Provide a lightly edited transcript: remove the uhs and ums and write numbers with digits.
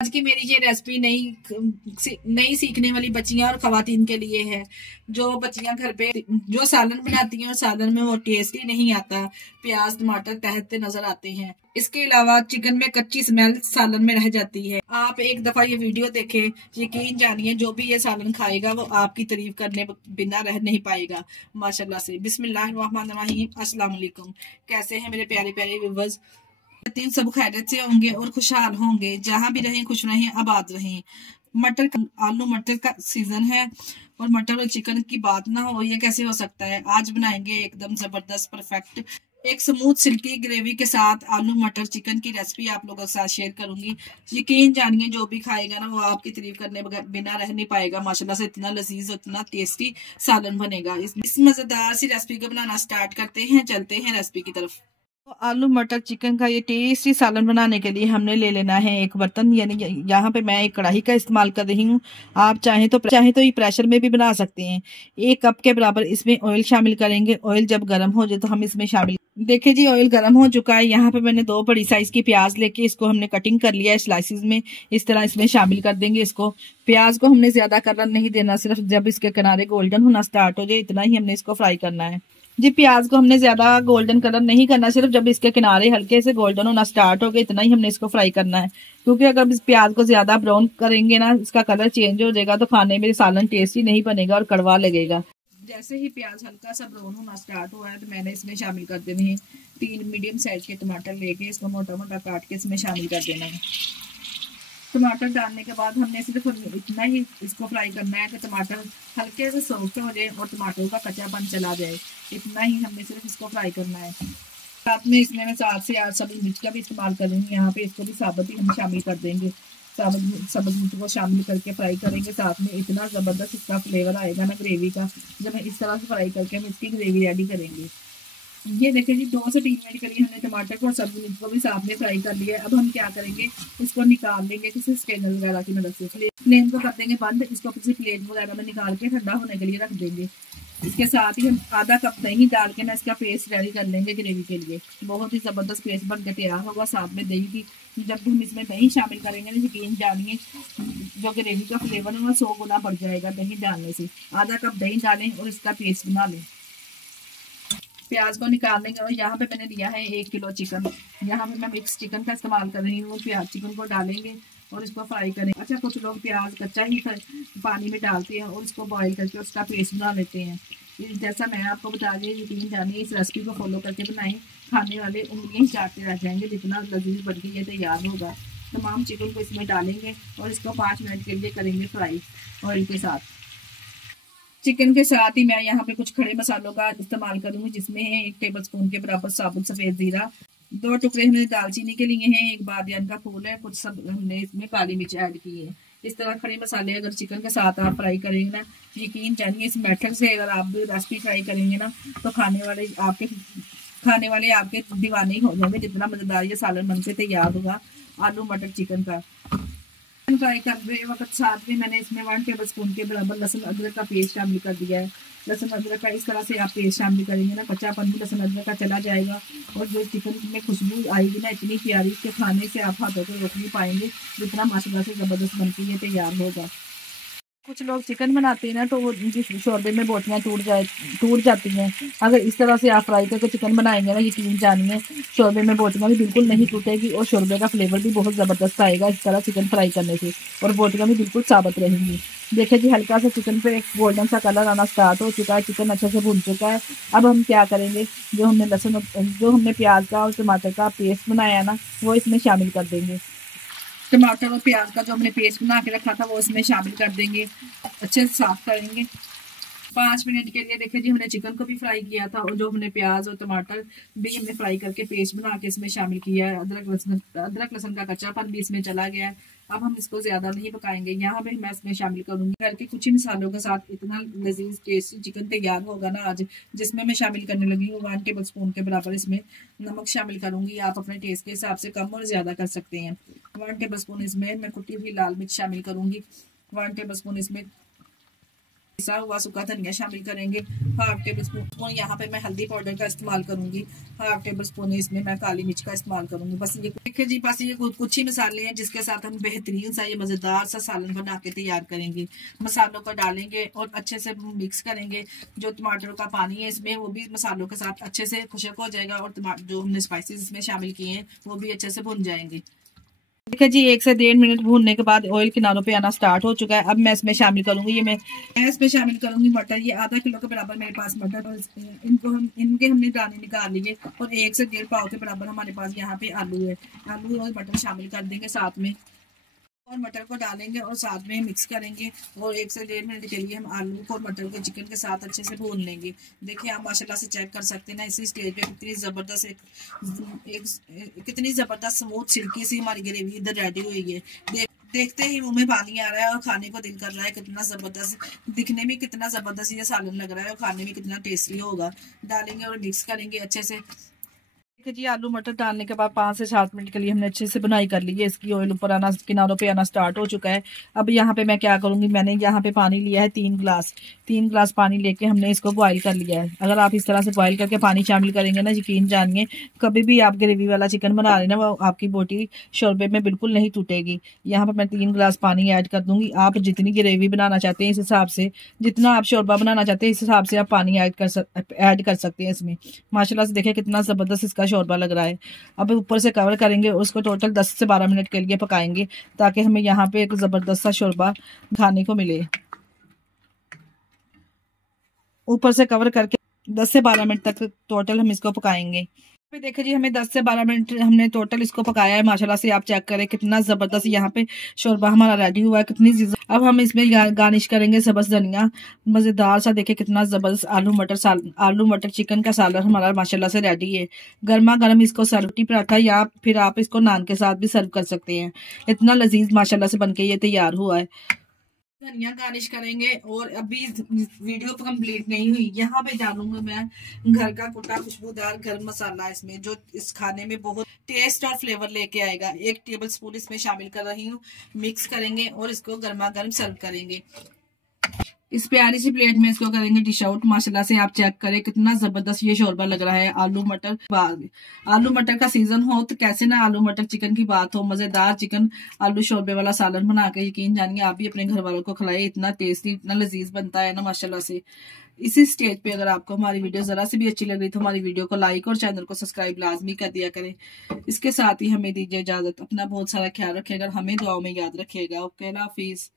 आज की मेरी ये रेसिपी नई सीखने वाली बच्चियां और खवातीन के लिए है। जो बच्चियां घर पे जो सालन बनाती हैं और सालन में वो टेस्ट ही नहीं आता, प्याज टमाटर तहते नजर आते हैं। इसके अलावा चिकन में कच्ची स्मेल सालन में रह जाती है। आप एक दफा ये वीडियो देखें, यकीन जानिए जो भी ये सालन खाएगा वो आपकी तारीफ करने बिना रह नहीं पाएगा माशाल्लाह से। बिस्मिल्लाहिर्रहमानिर्रहीम। अस्सलाम वालेकुम। कैसे हैं मेरे प्यारे प्यारे व्यूअर्स? सब खैरियत से होंगे और खुशहाल होंगे, जहां भी रहें खुश रहें आबाद रहें। आलू मटर का सीजन है और मटर और चिकन की बात ना हो, ये कैसे हो सकता है। आज बनाएंगे एकदम जबरदस्त परफेक्ट एक स्मूथ सिल्की ग्रेवी के साथ आलू मटर चिकन की रेसिपी आप लोगों के साथ शेयर करूंगी। यकीन जानिए जो भी खाएगा ना वो आपकी तारीफ करने बिना रह नहीं पाएगा माशाल्लाह से। इतना लजीज इतना टेस्टी सालन बनेगा। इस मजेदार सी रेसिपी को बनाना स्टार्ट करते हैं, चलते हैं रेसिपी की तरफ। तो आलू मटर चिकन का ये टेस्टी सालन बनाने के लिए हमने ले लेना है एक बर्तन, यानी यहाँ पे मैं एक कढ़ाई का इस्तेमाल कर रही हूँ। आप चाहें तो ये प्रेशर में भी बना सकते हैं। 1 कप के बराबर इसमें ऑयल शामिल करेंगे। ऑयल जब गर्म हो जाए तो हम इसमें शामिल देखिए जी ऑयल गर्म हो चुका है। यहाँ पे मैंने 2 बड़ी साइज की प्याज लेके इसको हमने कटिंग कर लिया है स्लाइसिस में। इस तरह इसमें शामिल कर देंगे इसको। प्याज को हमने ज्यादा कलर नहीं देना, सिर्फ जब इसके किनारे गोल्डन होना स्टार्ट हो जाए इतना ही हमने इसको फ्राई करना है जी। प्याज को हमने ज्यादा गोल्डन कलर नहीं करना, सिर्फ जब इसके किनारे हल्के से गोल्डन होना स्टार्ट हो गए इतना ही हमने इसको फ्राई करना है। क्योंकि अगर इस प्याज को ज्यादा ब्राउन करेंगे ना, इसका कलर चेंज हो जाएगा तो खाने में सालन टेस्टी नहीं बनेगा और कड़वा लगेगा। जैसे ही प्याज हल्का सा ब्राउन होना स्टार्ट हुआ है तो मैंने इसमें शामिल कर देने हैं 3 मीडियम साइज के टमाटर लेके इसको मोटा मोटा काट के इसमें शामिल कर देना है। टमाटर डालने के बाद हमने सिर्फ इतना ही इसको फ्राई करना है कि टमाटर हल्के से सॉफ्ट हो जाए और टमाटर का कच्चापन चला जाए। इतना ही हमने सिर्फ इसको फ्राई करना है। साथ में इसमें मैं 7 से 8 सब्ज मिर्च का भी इस्तेमाल करूँगी। यहाँ पे इसको भी साबुत ही हम शामिल कर देंगे। सब्ज मिर्च को शामिल करके फ्राई करेंगे। साथ में इतना ज़बरदस्त इसका फ्लेवर आएगा ना ग्रेवी का, जब हम इस तरह से फ्राई करके हम इसकी ग्रेवी रेडी करेंगे। ये देखिए जी 2 से 3 मिनट के लिए हमने टमाटर को और सब्जी मिर्च को भी साथ में फ्राई कर लिया है। अब हम क्या करेंगे, इसको निकाल लेंगे किसी स्ट्रेनर वगैरह की मदद से। फ्लेम को कर देंगे बंद, इसको किसी प्लेट वगैरह में निकाल के ठंडा होने के लिए रख देंगे। इसके साथ ही हम आधा कप दही डाल के ना इसका पेस्ट रेडी कर लेंगे ग्रेवी के लिए। बहुत ही जबरदस्त पेस्ट बन के तैयार होगा। साथ में दही की जब हम इसमें दही शामिल करेंगे ना, यकीन जानिए जो ग्रेवी का फ्लेवर है वो 100 गुना बढ़ जाएगा दही डालने से। आधा कप दही डालें और इसका पेस्ट बना लें। प्याज को निकाल लेंगे और यहाँ पे मैंने लिया है 1 किलो चिकन। यहाँ पे मैं मिक्स चिकन का इस्तेमाल कर रही हूँ। प्याज चिकन को डालेंगे और इसको फ्राई करेंगे। अच्छा, कुछ लोग प्याज कच्चा ही पानी में डालते हैं और इसको बॉईल करके उसका पेस्ट बना लेते हैं। जैसा मैं आपको बता दी, यकीन जानिए इस रेसिपी को फॉलो करके बनाएं, खाने वाले उंगलियां चाटते रह जाएंगे जितना लजीज बन के ये तैयार होगा। तमाम चिकन को इसमें डालेंगे और इसको 5 मिनट के लिए करेंगे फ्राई ऑयल के साथ। चिकन के साथ ही मैं यहाँ पे कुछ खड़े मसालों का इस्तेमाल करूंगी, जिसमें है 1 टेबलस्पून के बराबर साबुत सफेद जीरा, 2 टुकड़े हमने दालचीनी के लिए हैं, 1 बादियान का फूल है, कुछ सब हमने इसमें काली मिर्च ऐड की है। इस तरह खड़े मसाले अगर चिकन के साथ आप फ्राई करेंगे ना, यकीन जानिए इस मेथड से अगर आप रेसिपी फ्राई करेंगे ना तो खाने वाले आपके दीवाने ही हो जाएंगे। जितना मजेदार ये सालन बनके तैयार होगा आलू मटर चिकन का। फ्राई करते वक्त साथ में मैंने इसमें 1 टेबलस्पून के बराबर लहसुन अदरक का पेस्ट शामिल कर दिया है। लहसुन अदरक का इस तरह से आप पेस्ट शामिल करेंगे ना, कच्चापन भी लहसुन अदरक का चला जाएगा और जो चिकन में खुशबू आएगी ना इतनी प्यारी, के खाने से आप हाथों को रोक नहीं पाएंगे जितना माशाल्लाह से ज़बरदस्त बनके ये तैयार होगा। कुछ लोग चिकन बनाते हैं ना तो वो उनकी शोरबे में बोटियाँ टूट जाती हैं। अगर इस तरह से आप फ्राई करके चिकन बनाएंगे ना, यकीन जानिए शोरबे में बोटियाँ भी बिल्कुल नहीं टूटेगी और शोरबे का फ्लेवर भी बहुत ज़बरदस्त आएगा इस तरह चिकन फ्राई करने से, और बोटियाँ भी बिल्कुल साबित रहेंगी। देखिए जी हल्का सा चिकन पे एक गोल्डन सा कलर आना स्टार्ट हो चुका है, चिकन अच्छे से भुन चुका है। अब हम क्या करेंगे, जो हमने प्याज का और टमाटर का पेस्ट बनाया ना वो इसमें शामिल कर देंगे। टमाटर और प्याज का जो हमने पेस्ट बना के रखा था वो इसमें शामिल कर देंगे। अच्छे से साफ करेंगे 5 मिनट के लिए। देखिए जी हमने चिकन को भी फ्राई किया था और जो हमने प्याज और टमाटर भी हमने फ्राई करके पेस्ट बना के इसमें शामिल किया है। अदरक लहसुन का कच्चापन भी इसमें चला गया है। अब हम इसको ज्यादा नहीं पकाएंगे। यहाँ पे मैं इसमें शामिल करूंगी घर के कुछ ही मसालों के साथ इतना लजीज टेस्टी चिकन तैयार होगा ना आज, जिसमें मैं शामिल करने लगी हूँ 1 टेबलस्पून के बराबर इसमें नमक शामिल करूंगी। आप अपने टेस्ट के हिसाब से कम और ज्यादा कर सकते हैं। 1 टेबलस्पून इसमें मैं कुटी हुई लाल मिर्च शामिल करूंगी। 1 टेबलस्पून इसमें पिसा हुआ सूखा धनिया शामिल करेंगे, हाफ टेबल स्पून यहाँ पे मैं हल्दी पाउडर का इस्तेमाल करूंगी, हाफ टेबल स्पून इसमें मैं काली मिर्च का इस्तेमाल करूंगी। बस ये देखिए जी, बस ये कुछ ही मसाले हैं जिसके साथ हम बेहतरीन सा ये मजेदार सा सालन बना के तैयार करेंगे। मसालों को डालेंगे और अच्छे से मिक्स करेंगे। जो टमाटर का पानी है इसमें वो भी मसालों के साथ अच्छे से खुशक हो जाएगा और जो हमने स्पाइसेस इसमें शामिल किए हैं वो भी अच्छे से भुन जाएंगे। देखिए जी, 1 से 1.5 मिनट भूनने के बाद ऑयल किनारों पे आना स्टार्ट हो चुका है। अब मैं इसमें शामिल करूंगी मैं इसमें शामिल करूंगी मटर। ये आधा किलो के बराबर मेरे पास मटर, इनको हमने दाने निकाल लिए और 1 से 1.5 पाव के बराबर हमारे पास यहाँ पे आलू है। आलू और मटर शामिल कर देंगे साथ में और मटर को डालेंगे और साथ में मिक्स करेंगे और 1 से 1.5 मिनट के लिए हम आलू को मटर को चिकन के साथ अच्छे से भून लेंगे। देखिए आप माशाल्लाह से चेक कर सकते हैं ना, इसी स्टेज पे कितनी ज़बरदस्त स्मूथ सिल्की सी हमारी ग्रेवी इधर रेडी हुई है। देखते ही मुंह में पानी आ रहा है और खाने को दिल कर रहा है। कितना ज़बरदस्त दिखने में, कितना ज़बरदस्त ये सालन लग रहा है और खाने में कितना टेस्टी होगा। डालेंगे और मिक्स करेंगे अच्छे से। जी, आलू मटर डालने के बाद 5 से 7 मिनट के लिए हमने अच्छे से बुनाई कर ली है। इसकी ऑयल ऊपर आना, किनारों पे आना स्टार्ट हो चुका है। अब यहाँ पे मैं क्या करूँगी, मैंने यहाँ पे पानी लिया है 3 गिलास पानी लेके हमने इसको बॉईल कर लिया है। अगर आप इस तरह से बॉईल करके पानी शामिल करेंगे ना, यकीन जानिए कभी भी आप ग्रेवी वाला चिकन बना रहे ना, वो आपकी बोटी शोरबे में बिल्कुल नहीं टूटेगी। यहाँ पर मैं 3 गिलास पानी ऐड कर दूंगी। आप जितनी ग्रेवी बनाना चाहते हैं इस हिसाब से, जितना आप शोरबा बनाना चाहते हैं इस हिसाब से आप पानी ऐड कर सकते हैं इसमें। माशाल्लाह से देखिए कितना ज़बरदस्त इसका शोरबा लग रहा है। अब ऊपर से कवर करेंगे और उसको टोटल 10 से 12 मिनट के लिए पकाएंगे ताकि हमें यहाँ पे एक ज़बरदस्त सा शोरबा खाने को मिले। ऊपर से कवर करके 10 से 12 मिनट तक टोटल हम इसको पकाएंगे। देखिए जी, हमें 10 से 12 मिनट हमने टोटल इसको पकाया है। माशाल्लाह से आप चेक करें कितना ज़बरदस्त यहाँ पे शोरबा हमारा रेडी हुआ है, कितनी अब हम इसमें गार्निश करेंगे सब्ज़ धनिया मज़ेदार सा। देखिए कितना ज़बरदस्त आलू मटर चिकन का सालन हमारा माशाल्लाह से रेडी है। गर्मा गर्म इसको रोटी पराठा या फिर आप इसको नान के साथ भी सर्व कर सकते हैं। इतना लजीज माशाल्लाह से बनके ये तैयार हुआ है। धनिया गार्निश करेंगे और अभी वीडियो कंप्लीट नहीं हुई, यहाँ पे डालूंगा मैं घर का कुटा खुशबूदार गर्म मसाला इसमें, जो इस खाने में बहुत टेस्ट और फ्लेवर लेके आएगा। 1 टेबल स्पून इसमें शामिल कर रही हूँ। मिक्स करेंगे और इसको गर्मा गर्म सर्व करेंगे। इस प्यारी सी प्लेट में इसको करेंगे डिश आउट। माशाल्लाह से आप चेक करें कितना जबरदस्त ये शोरबा लग रहा है। आलू मटर का सीजन हो तो कैसे ना आलू मटर चिकन की बात हो। मजेदार चिकन आलू शोरबे वाला सालन बना के यकीन जानिए आप भी अपने घर वालों को खिलाए। इतना टेस्टी, इतना लजीज बनता है ना माशाल्लाह से। इसी स्टेज पे अगर आपको हमारी वीडियो जरा से भी अच्छी लग रही तो हमारी वीडियो को लाइक और चैनल को सब्सक्राइब लाजमी कर दिया करें। इसके साथ ही हमें दीजिए इजाजत। अपना बहुत सारा ख्याल रखिएगा, हमें दुआओं में याद रखिएगा। ओके, अल्लाह हाफिज।